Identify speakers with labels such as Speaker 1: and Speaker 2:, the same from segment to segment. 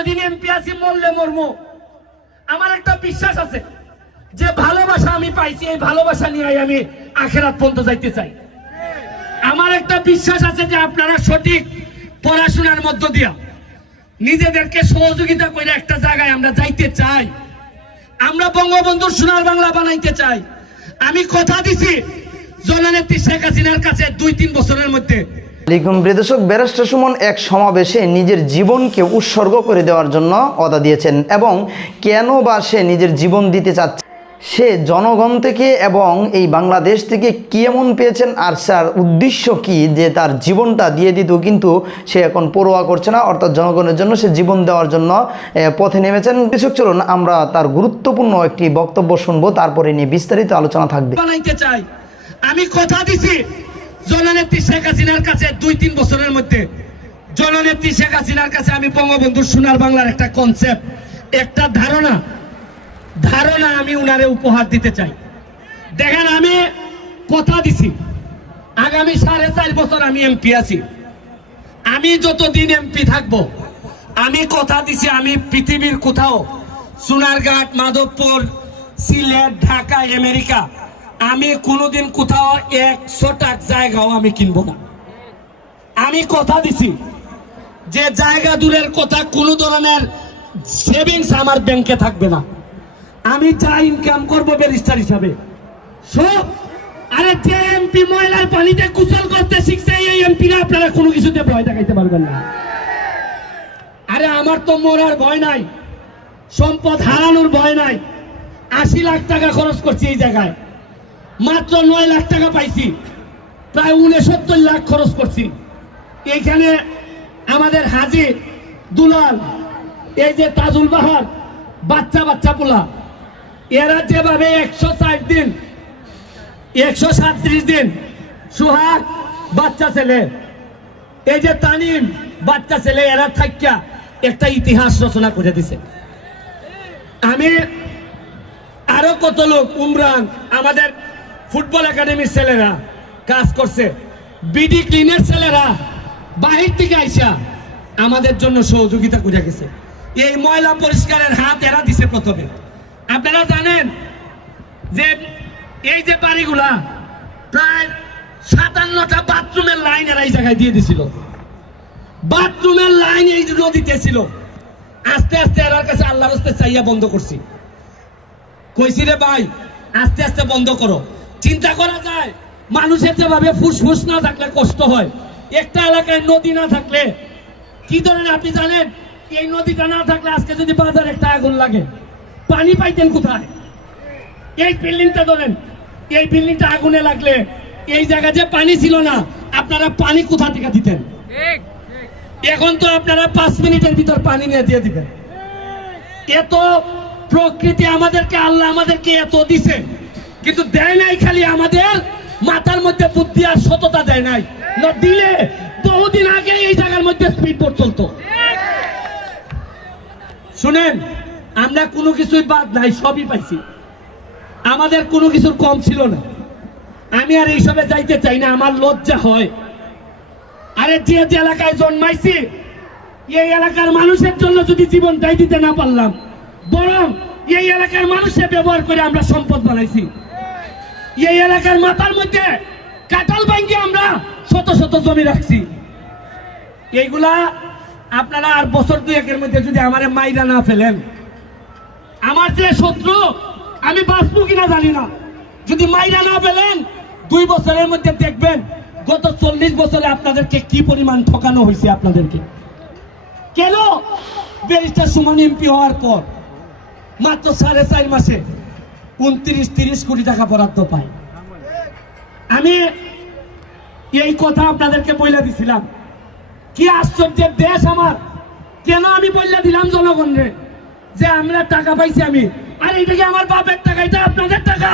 Speaker 1: যতদিন এমপি আছি, মরলে মরমো। আমার একটা বিশ্বাস আছে, যে ভালোবাসা আমি পাইছি, এই ভালোবাসা নিয়ে আমি আখেরাত পর্যন্ত যাইতে চাই। আমার একটা বিশ্বাস আছে যে আপনারা সঠিক পড়াশোনার মধ্য দিয়া নিজেদেরকে সহযোগিতা করে একটা জায়গায় আমরা যাইতে চাই। আমরা বঙ্গবন্ধুর সোনার বাংলা বানাইতে চাই। আমি কথা দিছি জননেত্রী শেখ হাসিনার কাছে দুই তিন বছরের মধ্যে।
Speaker 2: আলাইকুম প্রিয় দর্শক ব্যারিস্টার সুমন এক সমাবেশে নিজের জীবনকে উৎসর্গ করে দেওয়ার জন্য অদা দিয়েছেন এবং কেন বা সে নিজের জীবন দিতে চাচ্ছে? সে জনগণ থেকে এবং এই বাংলাদেশ থেকে কি এমন পেয়েছেন আর তার উদ্দেশ্য কি যে তার জীবনটা দিয়ে দিত কিন্তু সে এখন পরোয়া করছে না, অর্থাৎ জনগণের জন্য সে জীবন দেওয়ার জন্য পথে নেমেছেন। কৃষক চলুন আমরা তার গুরুত্বপূর্ণ একটি বক্তব্য শুনব, তারপরে নিয়ে বিস্তারিত আলোচনা থাকবে।
Speaker 1: চাই। আমি কথা দিছি জননেত্রী শেখ হাসিনার কাছে দুই, তিন বছরের মধ্যে, জননেত্রী শেখ হাসিনার কাছে আমি বঙ্গবন্ধুর সোনার বাংলার একটা কনসেপ্ট একটা ধারণা। ধারণা আমি উনারে উপহার দিতে চাই। দেখেন, আমি কথা দিছি। আগামী সাড়ে চার বছর আমি এমপি আছি। আমি যতদিন এমপি থাকব, আমি কথা দিছি, আমি পৃথিবীর কোথাও সোনারঘাট মাধবপুর, সিলেট, ঢাকা, আমেরিকা আমি কোনোদিন কোথাও একশো টাক জায়গাও আমি কিনবো না। আমি কথা দিছি, যে জায়গা দূরের কথা কোনো ধরনের সেভিংস আমার ব্যাংকে থাকবে না। আমি যা ইনকাম করব ব্যারিস্টার হিসাবে। সব, আরে যে এমপি ময়লার পানিতে কুশল করতে শিখছে, এই এমপিরা আপনারা কোনো কিছুতে ভয় দেখাইতে পারবেন না। আরে আমার তো মরার ভয় নাই, সম্পদ হারানোর ভয় নাই। আশি লাখ টাকা খরচ করছি এই জায়গায়। মাত্র নয় লাখ টাকা পাইছি। প্রায় উনসত্তর লাখ খরচ করছি। এইখানে আমাদের হাজি দুলাল, এই যে তাজুল বাহার, বাচ্চা বাচ্চা পোলা, এরা যেভাবে একশো ষাট দিন, একশো সাতত্রিশ দিন সুহাগ বাচ্চা ছেলে, এই যে তানিম বাচ্চা ছেলে, এরা থাকিয়া একটা ইতিহাস রচনা করে দিছে। আমি আরও কত লোক উমরান, আমাদের ফুটবল একাডেমির ছেলেরা কাজ করছে। বিডি ক্লিনের ছেলেরা বাহির থেকে আইসা আমাদের জন্য সহযোগিতা করে গেছে। এই ময়লা পরিষ্কারের হাত এরা দিছে প্রথমে। আপনারা জানেন যে এই যে বাড়িগুলা প্রায় সাতান্নটা বাথরুমের লাইন এরা এই জায়গায় দিয়ে দিছিল। বাথরুমের লাইন এই নদীতে ছিল, আস্তে আস্তে এরার কাছে আল্লাহর চাইয়া বন্ধ করছি। কইছি রে ভাই, আস্তে আস্তে বন্ধ করো। চিন্তা করা যায়, মানুষের যেভাবে ফুসফুস না থাকলে কষ্ট হয়, একটা এলাকায় নদী না থাকলে, কি ধরেন আপনি জানেন? এই নদীটা না থাকলে আজকে যদি বাজার একটা আগুন লাগে, পানি পাইতেন কোথায়? এই বিল্ডিংটা ধরেন, এই বিল্ডিংটা আগুনে লাগলে, এই জায়গা যে পানি ছিল না, আপনারা পানি কোথা থেকে দিতেন? এখন তো আপনারা পাঁচ মিনিটের ভিতর পানি নিয়ে দিয়ে দিবেন। এত প্রকৃতি আমাদেরকে, আল্লাহ আমাদেরকে এত দিছে। কিন্তু দেয় নাই খালি আমাদের, মাথার মধ্যে বুদ্ধি আর সততা দেয় নাই। না দিলে বহুদিন আগে এই জায়গার মধ্যে স্পিড বোট চলতো। শুনেন, আমরা কোনো কিছুই বাদ নাই, সবই পাইছি। আমাদের কোনো কিছুর কম ছিল না। আমি আর এইসবে যাইতে চাই না, আমার লজ্জা হয়। আরে যে যে এলাকায় জন্মাইছি, এই এলাকার মানুষের জন্য যদি জীবন জীবনটাই দিতে না পারলাম, বরং এই এলাকার মানুষের ব্যবহার করে আমরা সম্পদ বানাইছি। এই এলাকার মাথার মধ্যে কাটাল ব্যাংকে আমরা শত শত জমি রাখছি। এইগুলা আপনারা আর বছর দুয়েকের মধ্যে যদি আমার মাইরা না ফেলেন, আমার যে শত্রু, আমি বাঁচবো কিনা জানি না। যদি মাইরা না ফেলেন, দুই বছরের মধ্যে দেখবেন গত চল্লিশ বছরে আপনাদেরকে কি পরিমাণ ঠকানো হয়েছে আপনাদেরকে। কেন? ব্যারিস্টার সুমন এমপি হওয়ার পর, মাত্র সাড়ে চার মাসে উনত্রিশ, তিরিশ কোটি টাকা বরাদ্দ পাই আমি এই কথা আপনাদেরকে বলে দিছিলাম। কি আশ্চর্যের দেশ আমার। কেন আমি বললে দিলাম জনগণরে যে আমরা টাকা পাইছি আমি। আর এটা কি আমার বাপের টাকা? এটা আপনাদের টাকা?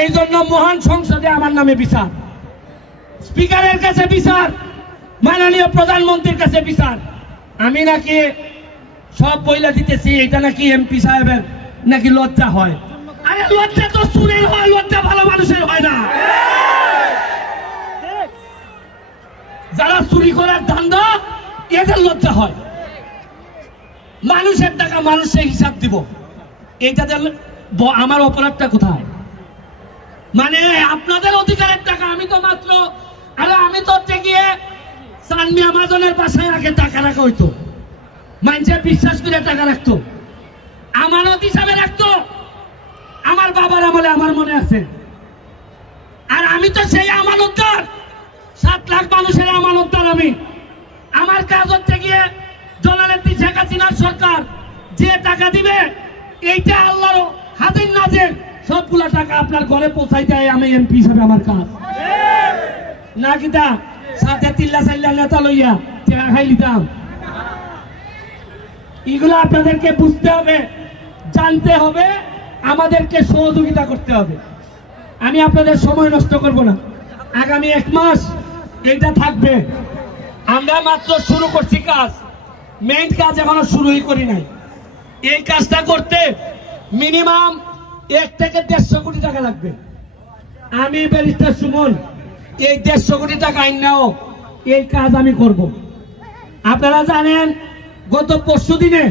Speaker 1: এই জন্য মহান সংসদে আমার নামে বিচার। স্পিকারের কাছে বিচার। মাননীয় প্রধানমন্ত্রীর কাছে বিচার। আমি নাকি সব বইলা দিতেছি এটা নাকি এমপি সাহেবের নাকি লজ্জা হয়? আরে লজ্জা তো সুরের হয়, লজ্জা ভালো মানুষের হয় না। যারা চুরি করার ধান্দা, এদের লজ্জা হয়। মানুষের টাকা মানুষের হিসাব দিব। এইটা আমার অপরাধটা কোথায়? মানে আপনাদের অধিকারের টাকা, আমি তো মাত্র, আরে আমি তো গিয়ে সানমি আমাজনের বাসায় আগে টাকা রাখা হইতো। মানুষের বিশ্বাস করে টাকা রাখতো। আমানত হিসাবে রাখতো। আমার বাবার আমলে আমার মনে আছে। আর আমি তো সেই আমানতদার। সাত লাখ মানুষের আমানতদার আমি। আমার কাজ হচ্ছে গিয়ে জননেত্রী শেখ হাসিনার সরকার। যে টাকা দিবে, এইটা আল্লাহর হাজির নাজের। সবগুলা টাকা আপনার ঘরে পৌঁছাই দেয় আমি এমপি হিসাবে আমার কাজ। না কি কিতা সাথে তিল্লা সাইল্লা নেতা লইয়া টাকা খাই নিতাম এগুলো আপনাদেরকে বুঝতে হবে। জানতে হবে, আমাদেরকে সহযোগিতা করতে হবে। আমি আপনাদের সময় নষ্ট করব না। আগামী এক মাস এইটা থাকবে। আমরা মাত্র শুরু করছি কাজ। মেইন কাজ এখনও শুরুই করি নাই। এই কাজটা করতে মিনিমাম এক থেকে দেড়শো কোটি টাকা লাগবে। আমি ব্যারিস্টার সুমন, এই দেড়শো কোটি টাকা আইন নাও, এই কাজ আমি করব। আপনারা জানেন, গত পরশু দিনে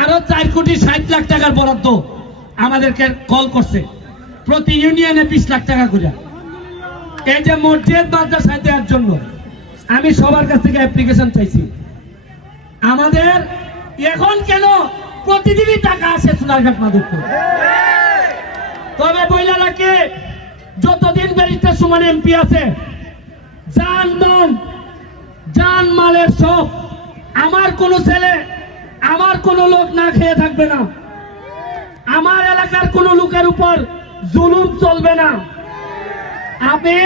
Speaker 1: আরও চার কোটি ষাট লাখ টাকার বরাদ্দ আমাদেরকে কল করছে। প্রতি ইউনিয়নে বিশ লাখ টাকা করে। এই যে মসজিদ, মাদ্রাসায় দেওয়ার জন্য আমি সবার কাছ থেকে অ্যাপ্লিকেশন চাইছি। আমাদের এখন কেন প্রতিদিনই টাকা আসে সোনারঘাট মাধবপুর? তবে মহিলারাকে যতদিন ব্যারিস্টার সুমন এমপি আছে জান মালের সব, আমার কোন ছেলে আমার কোন লোক না খেয়ে থাকবে না। আমার এলাকার কোন লোকের উপর জুলুম চলবে না। আমি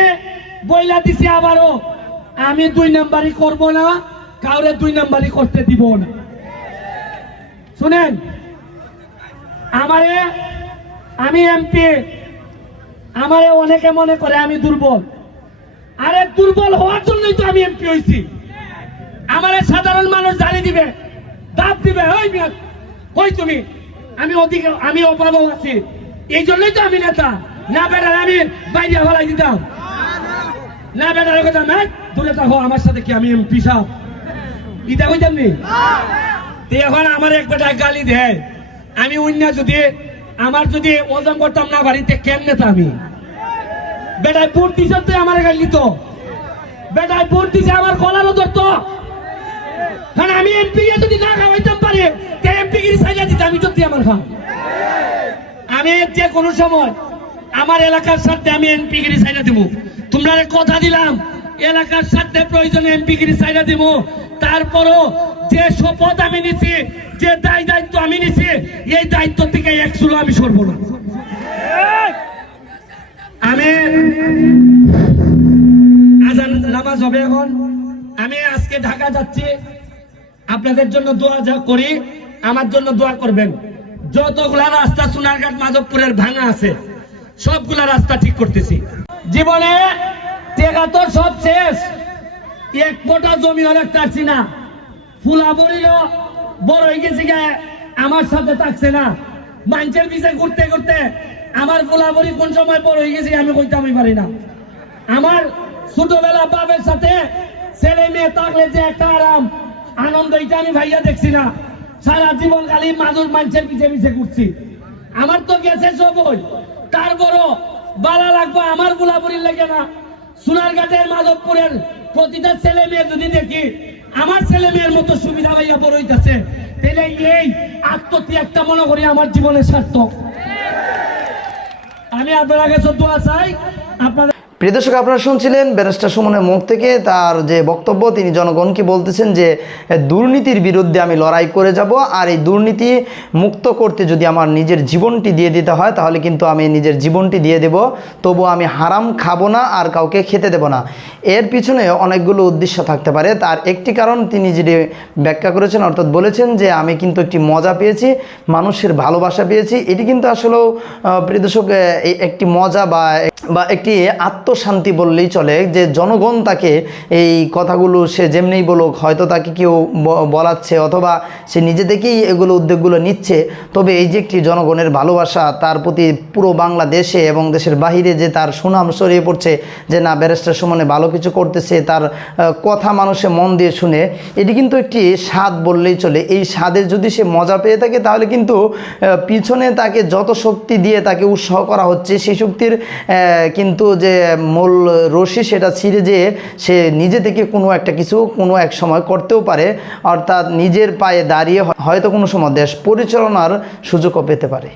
Speaker 1: বইলা দিছি আবারও, আমি দুই নাম্বারই করব না, কাউরে দুই নাম্বারই করতে দিব না। শুনেন, আমারে, আমি এমপি, আমারে অনেকে মনে করে আমি দুর্বল। আরে দুর্বল হওয়ার জন্যই তো আমি এমপি হয়েছি আমারে সাধারণ মানুষ জানিয়ে দিবে দাব দিবে, ওই কই তুমি? আমি ওদিকে আমি অভাবও আছি। এই জন্যই তো আমি নেতা। না বেটার, আমি বাইরে ফেলাই দিতাম। না বেটার কথা না দূরে থাকো, আমার সাথে কি আমি এমপি সাহেব ইটা কইতাম নি? এখন আমার এক বেটা গালি দেয়। আমি অন্য যদি, আমার যদি ওজন করতাম না বাড়িতে, কেন নেতা আমি? বেটায় ভোট দিছে তো আমার গালি তো বেটায় ভোট দিছে, আমার গলারও ধরতো। কারণ আমি এমপি যদি না খাওয়াইতাম পারে তে এমপি গিরি সাইজা দিতে, আমি যদি আমার খাও আমি যে কোনো সময় আমার এলাকার স্বার্থে আমি এমপি গিরি সাইডা দিব তোমরা কথা দিলাম, এলাকার স্বার্থে প্রয়োজনে এমপি গিরি সাইডা দিব তারপরও যে শপথ আমি নিছি, যে দায় দায়িত্ব আমি নিছি, এই দায়িত্ব থেকে এক চুলো আমি সরব না। আমি আজান নামাজ হবে এখন। আমি আজকে ঢাকা যাচ্ছি। আপনাদের জন্য দোয়া যা করি, আমার জন্য দোয়া করবেন। যতগুলা রাস্তা সোনারঘাট মাধবপুরের ভাঙা আছে, সবগুলা রাস্তা ঠিক করতেছি। জীবনে টেকা তো সব শেষ। এক ফোটা জমি অনেক কাটছি না। ফুলা বলিল বড় হয়ে গেছি আমার সাথে থাকছে না। মানুষের পিছে ঘুরতে ঘুরতে আমার ফুলা বলি কোন সময় বড় হয়ে গেছি আমি কইতে আমি পারি না। আমার ছোটবেলা বাপের সাথে ছেলে মেয়ে থাকলে যে একটা আরাম। আনন্দ, এটা আমি ভাইয়া দেখছি না। সারা জীবন খালি মানুষ মানুষের পিছে পিছে ঘুরছি। আমার তো গেছে সবই। তারপরও বালা লাগবে আমার গোলাপুরির লাগে না। সোনারঘাটের মাধবপুরের প্রতিটা ছেলে মেয়ে যদি দেখি, আমার ছেলে মেয়ের মতো সুবিধা ভাইয়া বড় হইতেছে। তাহলে এই আত্মত্যাগটা মনে করি আমার জীবনের সার্থক। আমি আপনার কাছে দোয়া চাই, আপনাদের
Speaker 2: প্রিয় দর্শক, আপনারা শুনছিলেন ব্যারিস্টার সুমনের মুখ থেকে তার যে বক্তব্য, তিনি জনগণকে বলতেছেন যে, দুর্নীতির বিরুদ্ধে আমি লড়াই করে যাব, আর এই দুর্নীতি মুক্ত করতে যদি আমার নিজের জীবনটি দিয়ে দিতে হয়, তাহলে কিন্তু আমি নিজের জীবনটি দিয়ে দেব। তবু আমি হারাম খাব না, আর কাউকে খেতে দেব না। এর পিছনে অনেকগুলো উদ্দেশ্য থাকতে পারে। তার একটি কারণ, তিনি যেটি ব্যাখ্যা করেছেন, অর্থাৎ বলেছেন যে, আমি কিন্তু একটি মজা পেয়েছি, মানুষের ভালোবাসা পেয়েছি। এটি কিন্তু আসলেও প্রিয় দর্শক একটি মজা বা বা একটি আত্ম আত্মশান্তি বললেই চলে যে জনগণ তাকে এই কথাগুলো সে যেমনিই বলুক, হয়তো তাকে কেউ বলাচ্ছে অথবা সে নিজে থেকেই এগুলো উদ্যোগগুলো নিচ্ছে, তবে এই যে একটি জনগণের ভালোবাসা, তার প্রতি পুরো বাংলাদেশে এবং দেশের বাহিরে যে তার সুনাম ছড়িয়ে পড়ছে, যে না ব্যারিস্টার সুমনে ভালো কিছু করতেছে, তার কথা মানুষে মন দিয়ে শুনে, এটি কিন্তু একটি স্বাদ বললেই চলে। এই স্বাদের যদি সে মজা পেয়ে থাকে, তাহলে কিন্তু পিছনে তাকে যত শক্তি দিয়ে তাকে উৎসাহ করা হচ্ছে, সেই শক্তির কিন্তু যে মূল রশি সেটা ছিঁড়ে যেয়ে সে নিজে থেকে কোনো একটা কিছু, কোনো এক সময় করতেও পারে। অর্থাৎ নিজের পায়ে দাঁড়িয়ে হয়- হয়তো কোনো সময় দেশ পরিচালনার সুযোগও পেতে পারে।